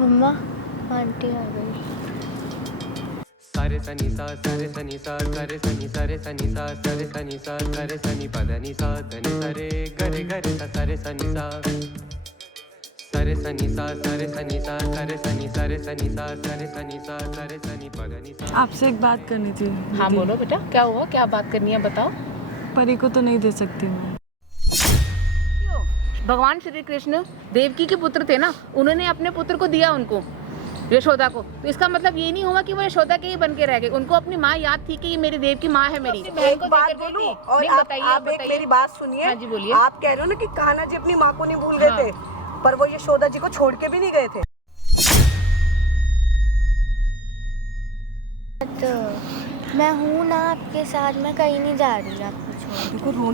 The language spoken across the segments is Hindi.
मम्मा आंटी आ गई। सारे सनी सा सारे सनी सा सारे सनी सारे सनी सा सारे सनी सा सारे सनी पदनी सा धनी सरे गरे गरे सा सारे सनी सा सारे सनी सा सारे सनी सा सारे सनी सारे सनी सा सारे सनी सा सारे सनी पदनी सा। आपसे एक बात करनी थी। हाँ बोलो बेटा, क्या हुआ, क्या बात करनी है बताओ। परी को तो नहीं दे सकती मैं। भगवान श्री कृष्ण देवकी के पुत्र थे ना, उन्होंने अपने पुत्र को दिया उनको, यशोदा को। तो इसका मतलब ये नहीं हुआ कि वो यशोदा के ही बन के रह गए। उनको अपनी माँ याद थी कि ये मेरी देव की माँ है मेरी। एक बात बोलूं और आप एक मेरी बात सुनिए। हाँ जी बोलिए। आप कह रहे हो ना कि कान्हा जी अपनी माँ को नहीं भूल गए थे, पर वो यशोदा जी को छोड़ के भी नहीं गए थे। तो मैं हूँ ना आपके साथ, मैं कहीं नहीं जा रही आपको छोड़।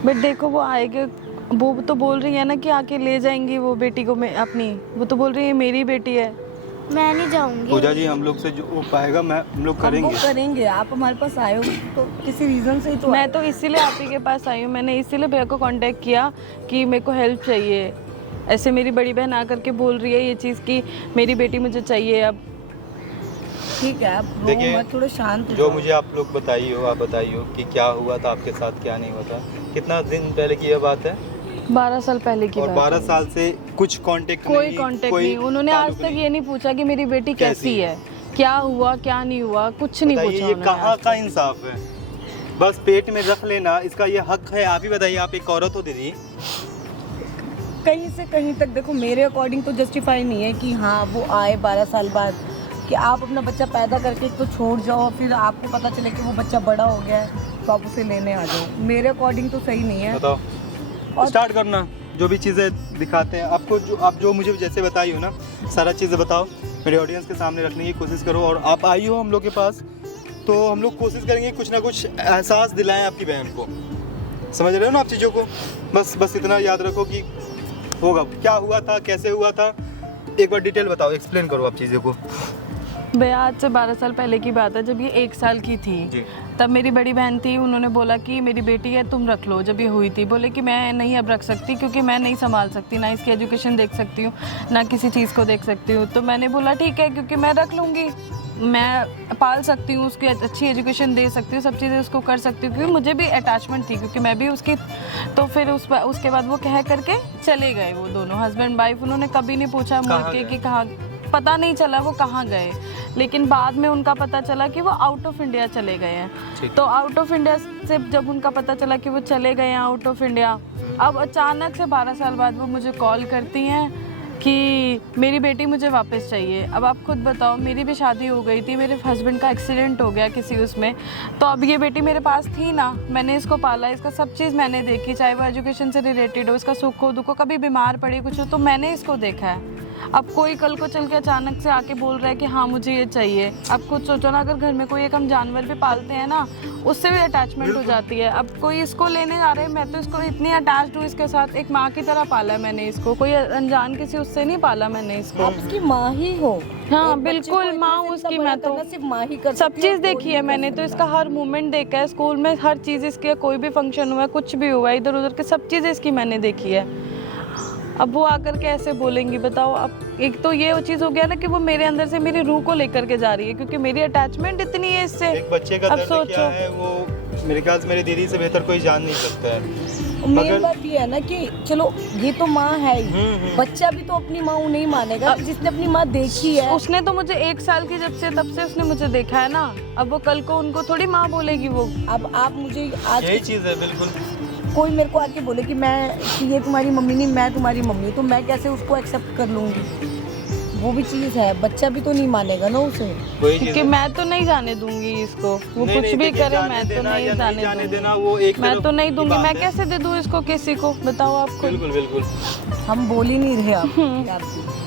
बट देखो वो आएगा, वो तो बोल रही है ना कि आके ले जाएंगी वो बेटी को, मैं अपनी, वो तो बोल रही है मेरी बेटी है। मैं नहीं जाऊंगी। पूजा जी हम लोग से जो हो पाएगा हम लोग करेंगे। आप हमारे पास आए हो तो किसी रीजन से ही तो। मैं तो इसीलिए आप ही के पास आई हूँ। मैंने इसीलिए भैया को कांटेक्ट किया कि मेरे को हेल्प चाहिए। ऐसे मेरी बड़ी बहन आकर के बोल रही है ये चीज़ कि मेरी बेटी मुझे चाहिए। अब ठीक है, आप देखिए थोड़ा शांत हो जो मुझे आप लोग आप बताइए कि क्या हुआ था आपके साथ, क्या नहीं हुआ था। कितना दिन पहले की यह बात है? 12 साल पहले की और बात 12 साल से कुछ कांटेक्ट कोई कांटेक्ट नहीं। उन्होंने आज तक ये नहीं पूछा कि मेरी बेटी कैसी है, क्या हुआ क्या नहीं हुआ, कुछ नहीं पूछा। ये कहाँ का इंसाफ है? बस पेट में रख लेना इसका ये हक है? आप ही बताइए, आप एक औरत हो दीदी। कहीं से कहीं तक देखो, मेरे अकॉर्डिंग तो जस्टिफाई नहीं है कि हाँ वो आए 12 साल बाद, कि आप अपना बच्चा पैदा करके तो छोड़ जाओ, फिर आपको पता चले कि वो बच्चा बड़ा हो गया है तो आप उसे लेने आ जाओ। मेरे अकॉर्डिंग तो सही नहीं है। बताओ, स्टार्ट करना। जो भी चीज़ें दिखाते हैं आपको, जो आप जो मुझे जैसे बताई हो ना, सारा चीज़ें बताओ, मेरे ऑडियंस के सामने रखने की कोशिश करो। और आप आई हो हम लोग के पास तो हम लोग कोशिश करेंगे कुछ ना कुछ एहसास दिलाएं आपकी बहन को। समझ रहे हो ना आप चीज़ों को? बस इतना याद रखो कि होगा, क्या हुआ था, कैसे हुआ था, एक बार डिटेल बताओ, एक्सप्लेन करो आप चीज़ों को। भैया आज से 12 साल पहले की बात है, जब ये 1 साल की थी जी। तब मेरी बड़ी बहन थी, उन्होंने बोला कि मेरी बेटी है तुम रख लो। जब ये हुई थी बोले कि मैं नहीं अब रख सकती, क्योंकि मैं नहीं संभाल सकती, ना इसकी एजुकेशन देख सकती हूँ, ना किसी चीज़ को देख सकती हूँ। तो मैंने बोला ठीक है, क्योंकि मैं रख लूँगी, मैं पाल सकती हूँ, उसकी अच्छी एजुकेशन दे सकती हूँ, सब चीज़ें उसको कर सकती हूँ, क्योंकि मुझे भी अटैचमेंट थी, क्योंकि मैं भी उसकी। तो फिर उसके बाद वो कह करके चले गए, वो दोनों हस्बैंड वाइफ। उन्होंने कभी नहीं पूछा मुड़ के कि कहाँ, पता नहीं चला वो कहाँ गए। लेकिन बाद में उनका पता चला कि वो आउट ऑफ इंडिया चले गए हैं। तो आउट ऑफ इंडिया से जब उनका पता चला कि वो चले गए हैं आउट ऑफ इंडिया, अब अचानक से 12 साल बाद वो मुझे कॉल करती हैं कि मेरी बेटी मुझे वापस चाहिए। अब आप खुद बताओ, मेरी भी शादी हो गई थी, मेरे हस्बैंड का एक्सीडेंट हो गया किसी उसमें, तो अब ये बेटी मेरे पास थी ना, मैंने इसको पाला, इसका सब चीज़ मैंने देखी, चाहे वो एजुकेशन से रिलेटेड हो, इसका सुख हो दुख हो, कभी बीमार पड़ी कुछ हो तो मैंने इसको देखा है। अब कोई कल को चल के अचानक से आके बोल रहा है कि हाँ मुझे ये चाहिए। अब खुद सोचो ना, अगर घर में कोई एक हम जानवर भी पालते हैं ना, उससे भी अटैचमेंट हो जाती है। अब कोई इसको लेने आ रहे हैं, मैं तो इसको इतनी अटैच्ड हूँ इसके साथ, एक माँ की तरह पाला है मैंने इसको, कोई अनजान किसी उससे नहीं पाला मैंने इसको। आप उसकी माँ ही हो। हाँ बिल्कुल माँ उसकी। मैं तो सिर्फ माँ ही कर सब चीज़ देखी है मैंने, तो इसका हर मूवमेंट देखा है, स्कूल में हर चीज़ इसके, कोई भी फंक्शन हुआ है, कुछ भी हुआ है, इधर उधर के सब चीज़ें इसकी मैंने देखी है। अब वो आकर के ऐसे बोलेंगी, बताओ। अब एक तो ये चीज़ हो गया ना कि वो मेरे अंदर से मेरी रूह को लेकर के जा रही है, क्योंकि मेरी अटैचमेंट इतनी है इससे। एक बच्चे का दर्द क्या है वो मेरे ख्याल से मेरी दीदी से बेहतर कोई जान नहीं सकता है। मेन बात ये है ना कि चलो ये तो माँ है ही, बच्चा भी तो अपनी माँ नहीं मानेगा जिसने अपनी माँ देखी है। उसने तो मुझे 1 साल की जब से तब से उसने मुझे देखा है ना, अब वो कल को उनको थोड़ी माँ बोलेगी वो। अब आप मुझे आज यही चीज़ है बिल्कुल। कोई मेरे को आके बोले कि ये तुम्हारी मम्मी नहीं, मैं तुम्हारी मम्मी, तो मैं कैसे उसको एक्सेप्ट कर लूँगी? वो भी चीज़ है, बच्चा भी तो नहीं मानेगा ना उसे, क्योंकि मैं तो नहीं जाने दूंगी इसको, वो कुछ भी करे मैं तो नहीं जाने दूंगी। मैं तो नहीं दूंगी, मैं कैसे दे दूँ इसको किसी को, बताओ आपको। बिल्कुल बिल्कुल, हम बोल ही नहीं रहे आप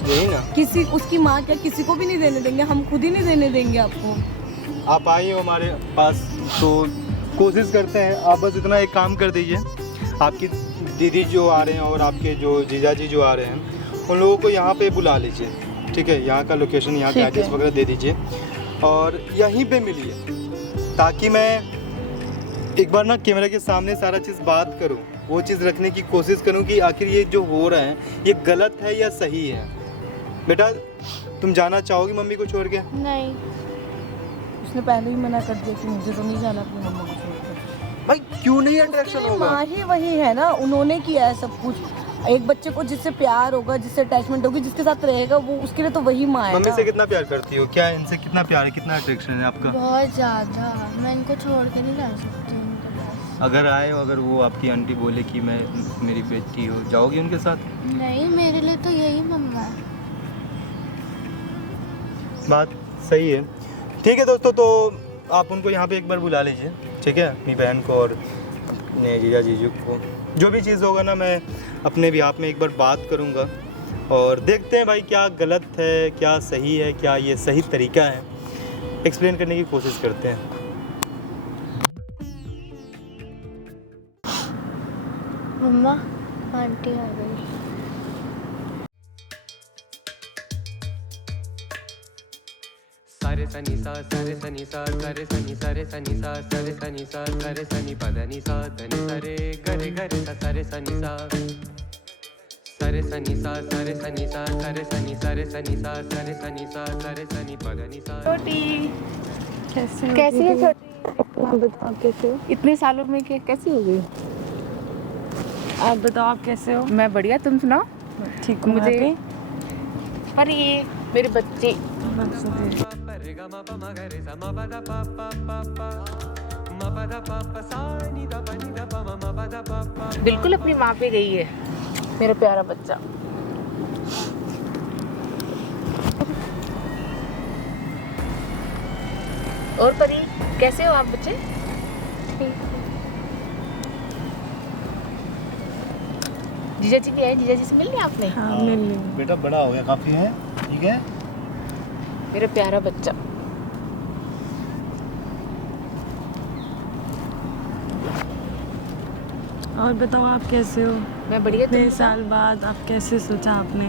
यही ना, किसी उसकी माँ क्या किसी को भी नहीं देने देंगे, हम खुद ही नहीं देने देंगे आपको। आप आई हो हमारे पास तो कोशिश करते हैं। आप बस इतना एक काम कर दीजिए, आपकी दीदी जो आ रहे हैं और आपके जो जीजा जी जो आ रहे हैं, उन लोगों को यहाँ पे बुला लीजिए, ठीक है? यहाँ का लोकेशन, यहाँ का एड्रेस वगैरह दे दीजिए और यहीं पे मिलिए, ताकि मैं एक बार ना कैमरे के सामने सारा चीज़ बात करूँ, वो चीज़ रखने की कोशिश करूँ कि आखिर ये जो हो रहा है ये गलत है या सही है। बेटा तुम जाना चाहोगी मम्मी को छोड़ के? नहीं। उसने पहले ही मना कर दिया कि मुझे तो नहीं जाना अपनी मम्मा को छोड़कर। भाई क्यों नहीं अट्रैक्शन होगा? माँ ही वही है ना, उन्होंने किया है सब कुछ। एक बच्चे को जिससे प्यार होगा, जिससे अटैचमेंट होगी, जिसके साथ रहेगा, वो उसके लिए तो वही माँ है मम्मी ना। से कितना प्यार करती हो? क्या इनसे कितना प्यार है, कितना अट्रैक्शन है आपका? बहुत ज़्यादा। मैं इनको छोड़ के नहीं जा सकती उनके पास। अगर आए, अगर वो आपकी आंटी बोले कि मैं मेरी बेटी हो, जाओगी उनके साथ? नहीं, मेरे लिए तो यही मम्मा है। बात सही है। ठीक है दोस्तों, तो आप उनको यहाँ पे एक बार बुला लीजिए, ठीक है? अपनी बहन को और अपने जीजा जीजू को। जो भी चीज़ होगा ना, मैं अपने भी आप में एक बार बात करूँगा और देखते हैं भाई क्या गलत है, क्या सही है, क्या ये सही तरीका है, एक्सप्लेन करने की कोशिश करते हैं। मम्मा, आंटी आ गई। सारे सनी सा सारे सनी सा सारे सनी सारे सनी सा सारे सनी सा सारे सनी पदनी सा धनी सारे गरे गरे सा सारे सनी सा सारे सनी सा सारे सनी सा सारे सनी सारे सनी सा सारे सनी सा सारे सनी पदनी सा। छोटी कैसे हो? कैसी है छोटी? आप बताओ कैसे हो? इतने सालों में कैसी हो गई? आप बताओ आप कैसे हो? मैं बढ़िया, तुम सुनाओ। ठीक हूँ। मुझे happy? अरे ये मेरे बच्चे बिल्कुल अपनी माँ पे गई है, मेरा प्यारा बच्चा। और परी कैसे हो आप बच्चे? जीजा जी भी आए, जीजा जी से मिल लिया आपने? हाँ मिल ली। बेटा बड़ा हो गया काफी है, ठीक है? मेरा प्यारा बच्चा। और बताओ आप कैसे हो? मैं बढ़िया। इतने साल बाद आप कैसे सोचा आपने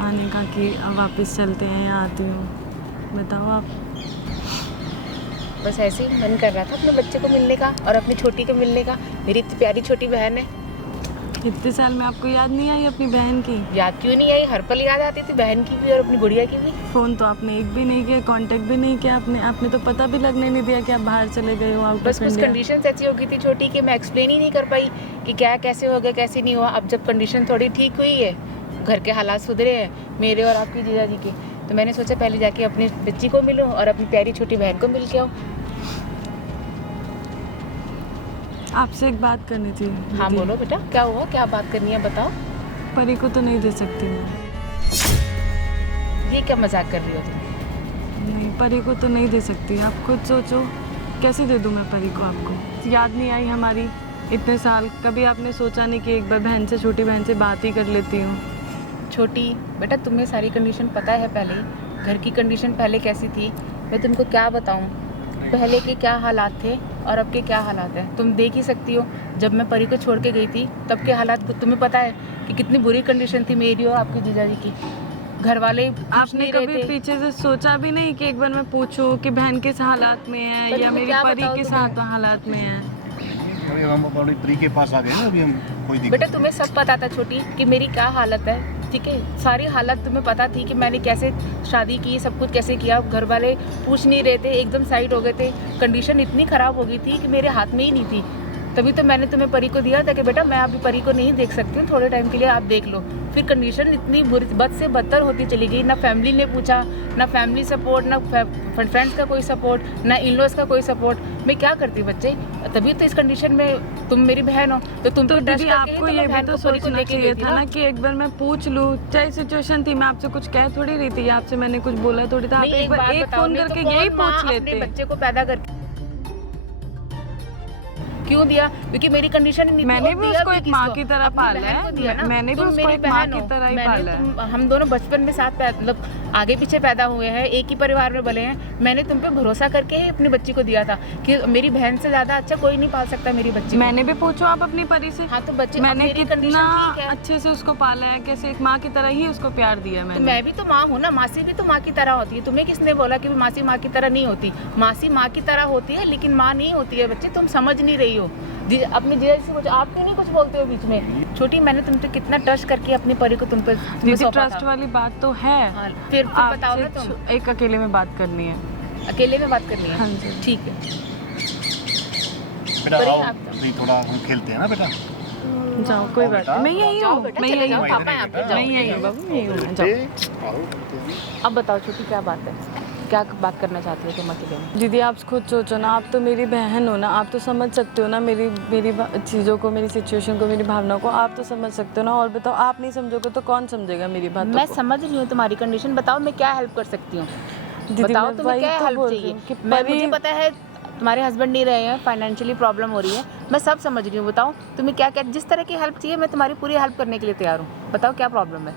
आने का कि अब वापस चलते हैं या आती हूँ? बताओ आप। बस ऐसे ही मन कर रहा था अपने बच्चे को मिलने का और अपनी छोटी को मिलने का। मेरी इतनी प्यारी छोटी बहन है। इतने साल में आपको याद नहीं आई अपनी बहन की? याद क्यों नहीं आई, हर पल याद आती थी, बहन की भी और अपनी गुड़िया की भी। फ़ोन तो आपने एक भी नहीं किया, कांटेक्ट भी नहीं किया आपने तो पता भी लगने नहीं दिया कि आप बाहर चले गए हो, आउट बस ऑफ कुछ इंडिया। कंडीशन ऐसी हो गई थी छोटी कि मैं एक्सप्लेन ही नहीं कर पाई कि क्या कैसे हो गया कैसे नहीं हुआ। अब जब कंडीशन थोड़ी ठीक हुई है, घर के हालात सुधरे हैं मेरे और आपकी जीजा जी के, तो मैंने सोचा पहले जाके अपनी बच्ची को मिलूँ और अपनी प्यारी छोटी बहन को मिल के आऊँ। आपसे एक बात करनी थी। हाँ दीदी। बोलो बेटा, क्या हुआ, क्या बात करनी है बताओ। परी को तो नहीं दे सकती मैं। ये क्या मजाक कर रही हो तुम? नहीं, परी को तो नहीं दे सकती। आप खुद सोचो कैसे दे दूँ मैं परी को आपको? याद नहीं आई हमारी इतने साल? कभी आपने सोचा नहीं कि एक बार बहन से, छोटी बहन से बात ही कर लेती हूँ? छोटी बेटा, तुम्हें सारी कंडीशन पता है पहले ही। घर की कंडीशन पहले कैसी थी मैं तुमको क्या बताऊँ। पहले के क्या हालात थे और अब के क्या हालात हैं तुम देख ही सकती हो। जब मैं परी को छोड़ के गई थी तब के हालात तुम्हें पता है कि कितनी बुरी कंडीशन थी मेरी और आपकी जीजा जी की। घर वाले आपने कभी पीछे से सोचा भी नहीं कि एक बार मैं पूछूं कि बहन किस हालात में है परी या को मेरी क्या परी बताऊं किस तुम्हें? हालात में है? अभी हम अपनी प्री के पास आ गए ना, अभी हम कोई दिक्कत बेटा तुम्हें सब पता था छोटी कि मेरी क्या हालत है, ठीक है? सारी हालत तुम्हें पता थी कि मैंने कैसे शादी की, सब कुछ कैसे किया। घर वाले पूछ नहीं रहे थे, एकदम साइड हो गए थे। कंडीशन इतनी ख़राब हो गई थी कि मेरे हाथ में ही नहीं थी। तभी तो मैंने तुम्हें परी को दिया था कि बेटा मैं अभी परी को नहीं देख सकती हूँ, थोड़े टाइम के लिए आप देख लो। फिर कंडीशन इतनी बुरी, बद से बदतर होती चली गई। ना फैमिली ने पूछा, ना फैमिली सपोर्ट, ना फ्रेंड्स का कोई सपोर्ट, ना इन लॉज का कोई सपोर्ट। मैं क्या करती बच्चे? तभी तो इस कंडीशन में तुम मेरी बहन हो तो तुम तो दीदी आपको ये भी तो सोचना चाहिए था ना कि एक बार मैं पूछ लूं। चाहे सिचुएशन थी, मैं आपसे कुछ कह थोड़ी रही थी, आपसे मैंने कुछ बोला थोड़ी था। आप एक बार एक फोन करके यही पूछ लेते। बच्चे को पैदा करके क्यों दिया? क्योंकि मेरी कंडीशन नहीं थी। मैंने और भी दिया उसको एक माँ की तरह अपनी पाला बहन है। को दिया ना। मैंने भी तुम उसको मेरी एक माँ बहन की हो। तरह ही मैंने पाला है। हम दोनों बचपन में साथ मतलब आगे पीछे पैदा हुए हैं, एक ही परिवार में बने हैं। मैंने तुम पे भरोसा करके ही अपनी बच्ची को दिया था कि मेरी बहन से ज्यादा अच्छा कोई नहीं पाल सकता मेरी बच्ची को। मैंने भी पूछो आप अपनी परी से। हाँ तो बच्चे, मैंने मेरी कितना कंडीशन ठीक है। अच्छे से उसको पाला है, कैसे एक माँ की तरह ही उसको प्यार दिया तो मैंने। मैं भी तो माँ हूँ ना, मासी भी तो माँ की तरह होती है। तुम्हें किसने बोला कि मासी माँ की तरह नहीं होती? मासी माँ की तरह होती है लेकिन माँ नहीं होती है बच्चे, तुम समझ नहीं रही हो। हो? अपनी जीजा से कुछ आप क्यों नहीं कुछ बोलते हो बीच में? छोटी, मैंने तुम पे कितना ट्रस्ट करके अपनी परी को तुम पे दीदी ट्रस्ट वाली बात तो है। हाँ, फिर बताओ ना तुम। एक अकेले में बात करनी है। अकेले में बात करनी है? हाँ जी। ठीक है बेटा बड़ी आओ, आप तो- नहीं थोड़ा हम खेलते हैं ना बेटा। जाओ कोई बात नहीं, मैं यही जाओ हूँ, बेटा, मैं चले यही जाओ, हूँ, पापा है आपके, जाओ। मैं यही हूँ बाबू, यही हूँ, जाओ। अब बताओ छोटी, क्या बात है? क्या बात करना चाहती हो तुम अकेले में? दीदी आप खुद सोचो ना, आप तो मेरी बहन हो ना, आप तो समझ सकते हो ना मेरी चीज़ों को, मेरी सिचुएशन को, मेरी भावनाओं को आप तो समझ सकते हो ना। और बताओ, आप नहीं समझोगे तो कौन समझेगा मेरी बात? मैं समझ रही हूँ तुम्हारी कंडीशन, बताओ मैं क्या हेल्प कर सकती हूँ? दीदी बताओ मैं तुम्हें वही क्या तो हेल्प बोल रही चाहिए? हूँ कि मुझे पता है तुम्हारे हस्बैंड नहीं रहे हैं, फाइनेंशियली प्रॉब्लम हो रही है, मैं सब समझ रही हूँ। बताओ तुम्हें क्या क्या, जिस तरह की हेल्प चाहिए मैं तुम्हारी पूरी हेल्प करने के लिए तैयार हूँ। बताओ क्या प्रॉब्लम है?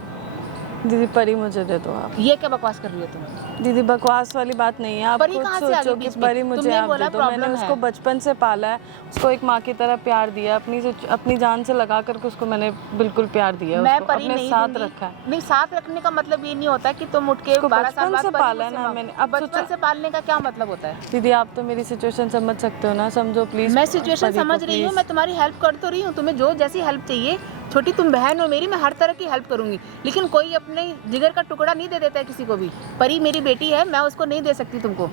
दीदी परी मुझे दे दो आप। ये क्या बकवास कर रही हो तुम? दीदी बकवास वाली बात नहीं है, आप परी खुद कहाँ से आ सोचो गई कि बीच में? परी मुझे तुमने आप बोला दे दो। मैंने प्रॉब्लम उसको है। बचपन से पाला है, उसको एक माँ की तरह प्यार दिया, अपनी जान से लगा करके उसको मैंने बिल्कुल प्यार दिया, मैं उसको परी अपने नहीं साथ दूंगी। रखा है। नहीं, साथ रखने का मतलब ये नहीं होता कि तुम उठ के उसको 12 साल बचपन बाद से परी पाला मुझसे ना मांगो। मैंने, अब बचपन सोचा- से पालने का क्या मतलब होता है? दीदी आप तो मेरी सिचुएशन समझ सकते हो ना, समझो प्लीज। मैं सिचुएशन समझ रही हूँ, मैं तुम्हारी हेल्प कर तो रही हूँ, तुम्हें जो जैसी हेल्प चाहिए। छोटी, तुम बहन हो मेरी, मैं हर तरह की हेल्प करूंगी, लेकिन कोई अपने जिगर का टुकड़ा नहीं दे देता है किसी को भी। परी मेरी बेटी है, मैं उसको नहीं दे सकती तुमको।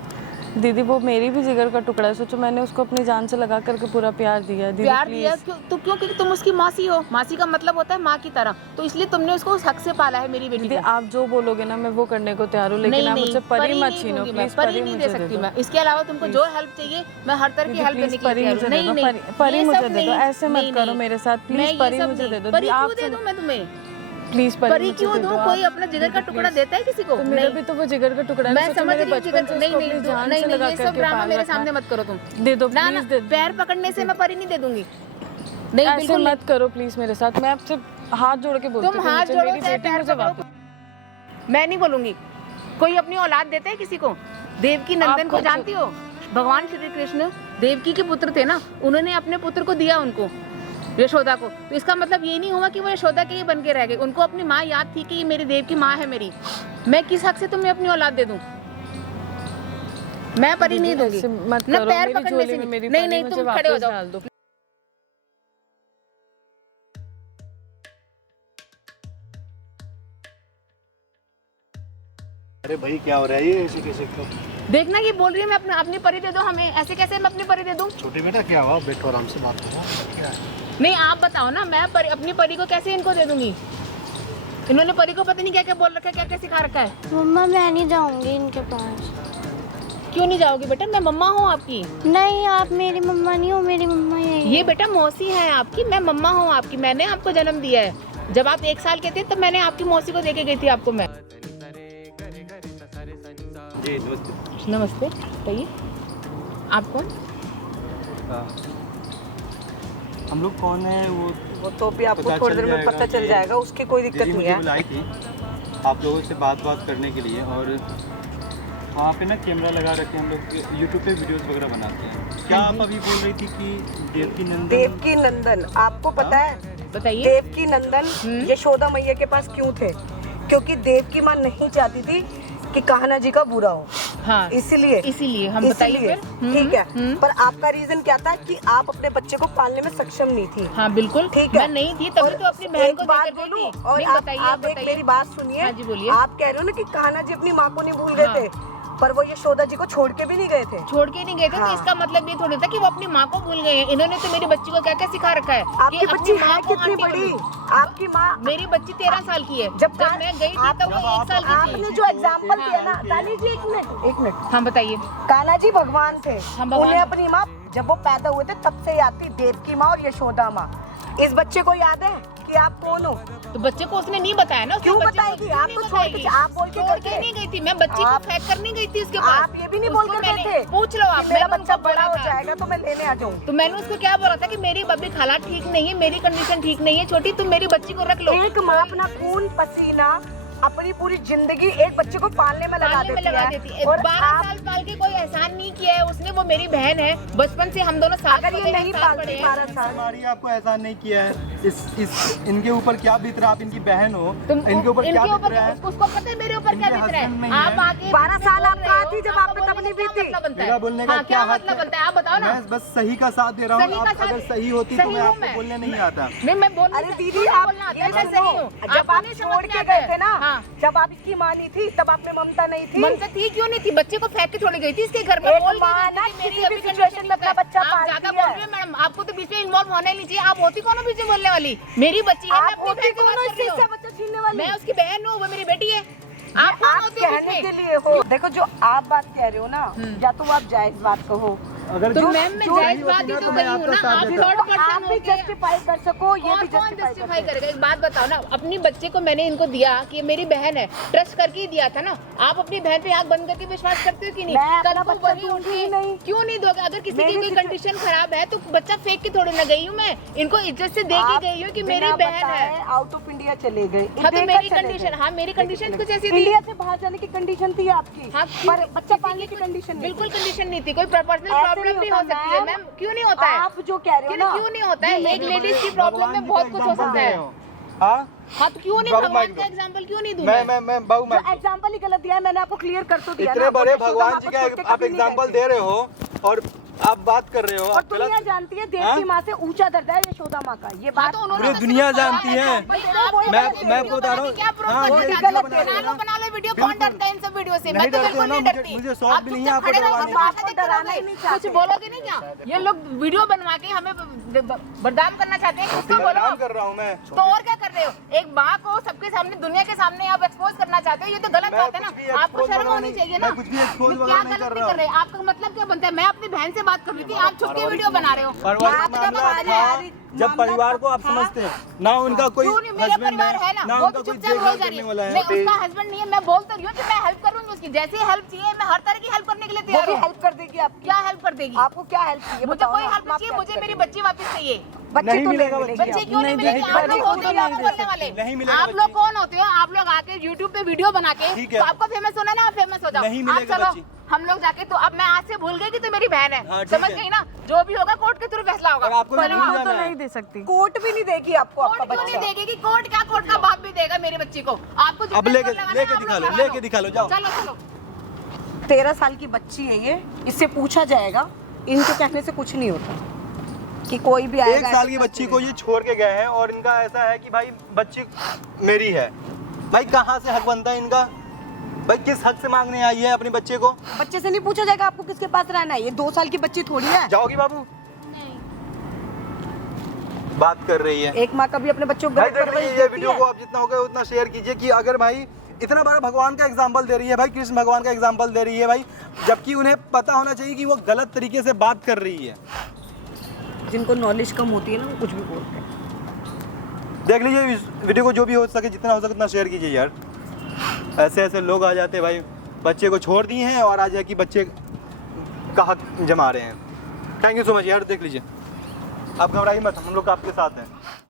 दीदी वो मेरी भी जिगर का टुकड़ा है, सोचो मैंने उसको अपनी जान से लगा करके पूरा प्यार दिया है। दीदी प्यार प्लीज। दिया क्यों? तो क्यों? क्योंकि तुम उसकी मासी हो। मासी का मतलब होता है माँ की तरह, तो इसलिए तुमने उसको उस हक से पाला है मेरी बेटी दीदी को। आप जो बोलोगे ना मैं वो करने को तैयार हूँ, लेकिन आप मुझसे परी मत छीनो प्लीज। परी नहीं दे सकती मैं। इसके अलावा तुमको जो हेल्प चाहिए मैं हर तरह की हेल्प देने के लिए परी तैयार मुझे हूँ। दे दो, परी मुझे दे दो, ऐसे मत करो मेरे साथ प्लीज। परी मुझे दे दो। परी आप क्यों दे दूँ मैं तुम्हें? प्लीज परी क्यों दूँ? कोई अपना जिगर का टुकड़ा देता है किसी को? तो मेरा भी तो वो जिगर का टुकड़ा है। मैं सोचो समझ मेरे रही हूँ जिगर बचपन का। से नहीं उसको नहीं अपनी जान नहीं से नहीं, लगा ये सब करके ड्रामा पाल मेरे रखा सामने है। मत करो तुम। दे दो ना ना, प्लीज, दे दो। पैर पकड़ने से मैं परी नहीं दे दूंगी। नहीं ऐसे बिल्कुल मत करो प्लीज मेरे साथ, मैं आपसे हाथ जोड़ के बोलती हूँ। तुम हाथ मुझे जोड़ो मेरी चाहे बेटी पैर मुझे पकड़ो, वापस। मैं नहीं बोलूंगी। कोई अपनी औलाद देता है किसी को? देवकी नंदन आप को खुद जानती हो? भगवान श्री कृष्ण देवकी के पुत्र थे ना, उन्होंने अपने पुत्र को दिया उनको, यशोदा को। तो इसका मतलब ये नहीं हुआ कि वो यशोदा के ही बन के रह गए। उनको अपनी माँ याद थी कि ये मेरी देव की माँ है मेरी। मैं किस हक से तुम्हें अपनी औलाद दे दूं? मैं परी नहीं दूंगी। ऐसे मत ना करो, पैर मेरी पकड़ने झोली से में मेरी नहीं परी नहीं, मुझे तुम खड़े हो वापस जाओ। डाल दो। अरे भाई क्या हो रहा है ये, ऐसे कैसे तो? देखना, ये बोल रही है मैं अपनी परी दे दो हमें। ऐसे कैसे मैं अपनी परी दे दूं? छोटे बेटा क्या हुआ, बैठो आराम से बात करो। क्या है? नहीं आप बताओ ना, मैं अपनी परी को कैसे इनको दे दूंगी? इन्होंने परी को पता नहीं क्या क्या बोल रखा है, क्या क्या सिखा रखा है। मम्मा मैं नहीं जाऊंगी इनके पास। क्यों नहीं जाओगी बेटा? मैं मम्मा हूँ आपकी। नहीं आप मेरी मम्मा नहीं हो, मेरी मम्मा यही है। ये बेटा मौसी है आपकी, मैं मम्मा हूँ आपकी। मैंने आपको जन्म दिया है। जब आप 1 साल के थे तब मैंने आपकी मौसी को देके गई थी आपको मैं। जी नमस्ते। नमस्ते, बताइए आप कौन? हम लोग कौन है वो तो भी आपको थोड़ी देर में पता चल जाएगा, उसकी कोई दिक्कत दीदी नहीं मुझे है। बुलाई थी आप लोगों से बात करने के लिए, और वहाँ पे ना कैमरा लगा रखे हैं, हम लोग यूट्यूब पे वीडियोस वगैरह बनाते हैं। क्या आप अभी बोल रही थी कि देवकी नंदन आपको पता है? बताइए। देवकी नंदन यशोदा मैया के पास क्यों थे? क्योंकि देवकी माँ नहीं चाहती थी कि कान्हा जी का बुरा हो। हाँ, इसीलिए हम बताइए फिर। ठीक है, पर आपका रीजन क्या था कि आप अपने बच्चे को पालने में सक्षम नहीं थी। हाँ बिल्कुल, ठीक है। मैं नहीं थी तभी तो अपनी बहन को बात देकर गई बोलूं, थी। और नहीं, आप एक मेरी बात सुनिए। हाँ जी बोलिए। आप कह रहे हो ना कि कान्हा जी अपनी माँ को नहीं भूल गए थे, पर वो यशोदा जी को छोड़ के भी नहीं गए थे। छोड़ के नहीं गए थे तो इसका मतलब ये थोड़ी था कि वो अपनी माँ को भूल गए हैं। इन्होंने तो मेरी बच्ची को क्या क्या सिखा रखा है। आपकी बच्ची है कितनी बड़ी? आपकी माँ, मेरी बच्ची 13 साल की है। जब मैं गई थी तब वो 1 साल की आपने थी। जो एग्जाम्पल दिया ना, तानी जी एक मिनट। हाँ बताइए। कान्हा जी भगवान थे, हम भगवान। उन्हें अपनी माँ जब वो पैदा हुए थे तब से याद थी, देवकी माँ और यशोदा माँ। इस बच्चे को याद है कि आप कौन हो? तो बच्चे को उसने नहीं बताया ना। क्यों बताएगी? आप तो छोड़ के, आप बोल के छोड़ के नहीं गई थी मैं, बच्ची को फेंक कर नहीं गई थी उसके पास। आप ये भी नहीं बोल कर गए थे? पूछ लो आप। मेरा मैंने बच्चा उनको बड़ा बोला हो था। जाएगा तो मैं लेने आ जाऊँ। तो मैंने उसको क्या बोला था कि मेरी बब्बी खाला ठीक नहीं है, मेरी कंडीशन ठीक नहीं है, छोटी तुम मेरी बच्ची को रख लो। एक माँ अपना खून पसीना अपनी पूरी जिंदगी एक बच्चे को पालने में लगा देती है और 12 साल पाल के कोई एहसान नहीं किया है उसने। वो मेरी बहन है, बचपन से हम दोनों साथ अगर ये नहीं पालती 12 साल, हमारी आपको एहसान नहीं किया है। इस इनके ऊपर क्या बीत रहा है? आप इनकी बहन हो, इनके ऊपर क्या बीत रहा है? उसको पता है मेरे ऊपर क्या बीत रहा है। आप आगे 12 साल आप कहाँ थी जब आप पे तब नहीं बीती? मेरा बोलने का क्या मतलब बनता है? आप बताओ ना। मैं बस सही का साथ दे रहा हूँ। आप अगर सही होती तो मैं आपको बोलने नहीं आता। नहीं मैं बोल, अरे दीदी आप ये सुनो, जब आप छोड़ के गए थे ना, जब आप इसकी माँ नहीं थी तब आप में ममता नहीं थी? ममता थी क्यों नहीं थी? बच्चे को फेंक के छोड़ी गई थी इसके घर में। एक बोल माँ के ना गई थी कि किसी मेरी भी अभी सिचुएशन में कंडीशन अपना बच्चा आप पालती ज्यादा है। बोल रही है मैडम, आपको तो बीच में इन्वॉल्व होना ही नहीं चाहिए। आप होती कौन हो बीच में बोलने वाली? मेरी बच्ची है, मैं अपनी बहन से बात कर रही हूँ। बच्चा छीनने वाली मैं उसकी बहन हूँ, वो मेरी बेटी है। आप कहने के लिए हो। देखो जो आप बात कह रहे हो ना, या तो आप जायज बात कहो, अगर तो जो- मैम मैं जो जायज नहीं बात होती ही ना, तो मैं कही हूँ आपका ना। साथ आप देता हूँ। थर्ड पर्सन आप भी जस्टिफाई कर सको, ये भी कौन जस्टिफाई जस्टिफाई करेगा? एक बात बताओ ना, अपनी बच्चे को मैंने इनको दिया कि ये मेरी बहन है, ट्रस्ट करके ही दिया था ना। आप अपनी बहन पे आंख बंद करके विश्वास करते हो कि नहीं? मैं कल अपना को बच्चा वही दूंगी उठे, ही नहीं। क्यों नहीं दोगे? अगर किसी की मेरी कोई सिचु- कंडीशन खराब है तो बच्चा फेंक के थोड़ी ना गई हूँ मैं। इनको इज्जत से दे के गई हूँ कि मेरी बहन है। आउट ऑफ इंडिया चले गए। हाँ तो मेरी कंडीशन, हाँ मेरी कंडीशन कुछ ऐसी थी। इंडिया से बाहर जाने की कंडीशन थी आपकी, हाँ, पर बच्चा पालने की कंडीशन नहीं बिल्कुल थी। कंडीशन नहीं थी। कोई पर्सनल ऐसे प्रॉब्लम नहीं भी हो होता, सकती है मैम। मैम। क्यों नहीं होता है? आप जो कह रहे हो ना, क्यों नहीं होता है? एक लेडीज की प्रॉब्लम में बहुत कुछ हो सकता है। हाँ हाँ तो क्यों नहीं? बाबू भगवान माइक का दो। एग्जाम्पल क्यों नहीं दूं मैं बाबू जो एग्जाम्पल ही गलत दिया है, मैंने आपको क्लियर कर तो दिया इतने ना। बड़े यशोदा भगवान माँ जी को का छोड़ के आप कभी नहीं एग्जाम्पल गए थे। दे रहे हो और आप बात कर रहे हो। और आप दुनिया गलत जानती है देश हाँ? की माँ से ऊंचा दर्जा है यशोदा माँ का। ये बात पूरी दुनिया जानती है। मैं आपको बता रहा हूँ। हाँ, वो ये भी वीडियो गलत बना है। रहे हो ना? बना लो वीडियो। बिल्कुल। कौन डरता है इन सब वीडियो से? नहीं मैं तो डरते हो बिल्कुल ना, नहीं डरती। मुझे शौक आप भी नहीं है चुपचाप आपको खड़े रहो, डरवाने आप का। आशा देख डराना ही रहोगे। नहीं कुछ चाहते। बोलोगे नहीं क्या? ये लोग वीडियो बनवा के हमें बदनाम करना चाहते हैं। किसको बोलो? बदनाम कर रहा हूँ मैं। तो और क्या कर रहे हो? एक माँ को सबके सामने, दुनिया के सामने आप एक्सपोज करना चाहते हो। ये तो गलत मैं बात है कुछ भी ना। आपको expose शर्म वगैरह होनी नहीं- चाहिए ना। मैं कुछ भी expose क्या वगैरह नहीं गलत कर नहीं रहा कर रहे? आपका मतलब क्या बनता है? मैं अपनी बहन से बात कर रही थी, आप छुप के वीडियो बना रहे हो। पारिवारिक मामला था जब परिवार को आप समझते हैं ना, उनका कोई क्यों नहीं? मेरा हस्बैंड परिवार है ना, ना वो उनका तो कोई चुपचाप रोज देखभाल जा रही करने है। वाला नहीं, है। उसका हस्बैंड नहीं है। मैं बोल तो रही हूँ कि मैं हेल्प करूंगी उसकी। जैसे हेल्प चाहिए मैं हर तरह की हेल्प करने के लिए वो तैयार भी हूँ। हेल्प कर देगी आपकी। क्या हेल्प कर देगी? आपको क्या हेल्प चाहिए? मुझे बताओ कोई ना, हेल्प आप चाहिए। क्या मुझे हेल्प मेरी करेंगे? बच्ची वापस चाहिए। बच्चे नहीं तो मिलेगा नहीं बच्ची। मिलेगी बच्चे क्यों नहीं नहीं मिलेगी? दे आप लोग होते हो नहीं आप दे बोलने वाले। नहीं मिलेगा आप लोग बच्ची। कौन होते हो? आप लोग आके YouTube पे वीडियो बना के ठीक है। तो आपको फेमस होना है ना, आप फेमस हो जाओ। नहीं आप मिलेगा चलो बच्ची। हम लोग जाके, तो अब मैं आज से भूल गई कि तू मेरी बहन हाँ, है। ठीक समझ है। गई ना? जो भी होगा कोर्ट के थ्रू फैसला होगा। और आपको भी पर भूल हाँ, जाना तो है। नहीं दे सकती। कोर्ट भी नहीं देगी आपको कोर्ट आपका क्यों नहीं बच्चा। देगी? कि कोर्ट क्या? कोर्ट का बाप भी देगा मेरी बच्ची को। आपको अब जितने लेके जोर लगाना है, लेके आप दिखा लोग लो, लगा लेके दिखा लो, जाओ। चलो चलो। 13 साल की बच्ची है ये, इससे पूछा जाएगा। इनके कहने से कुछ नहीं होता कि कोई भी आएगा। 1 साल की बच्ची को ये छोड़ के गए हैं और इनका ऐसा है कि भाई बच्ची मेरी है। भाई कहाँ से हक बनता है इनका? भाई किस हक से मांगने आई है अपने बच्चे को? बच्चे से नहीं पूछा जाएगा आपको किसके पास रहना है। ये 2 साल की बच्ची थोड़ी है। जाओगी बाबू? बात कर रही है। एक माँ कभी अपने बच्चों को भाई गलत देख परवरिश लीजिए ये देती वीडियो है? को आप जितना हो गया उतना शेयर कीजिए कि अगर भाई इतना बड़ा भगवान का एग्जाम्पल दे रही है, भाई कृष्ण भगवान का एग्जाम्पल दे रही है भाई, जबकि उन्हें पता होना चाहिए कि वो गलत तरीके से बात कर रही है। जिनको नॉलेज कम होती है ना, वो कुछ भी बोलते हैं। देख लीजिए इस वीडियो को जो भी हो सके, जितना हो सके उतना शेयर कीजिए यार। ऐसे ऐसे लोग आ जाते हैं भाई, बच्चे को छोड़ दिए हैं और आ जाए कि बच्चे का हक जमा रहे हैं। थैंक यू सो मच यार। देख लीजिए, आप घबराइए मत, हम लोग आपके साथ हैं।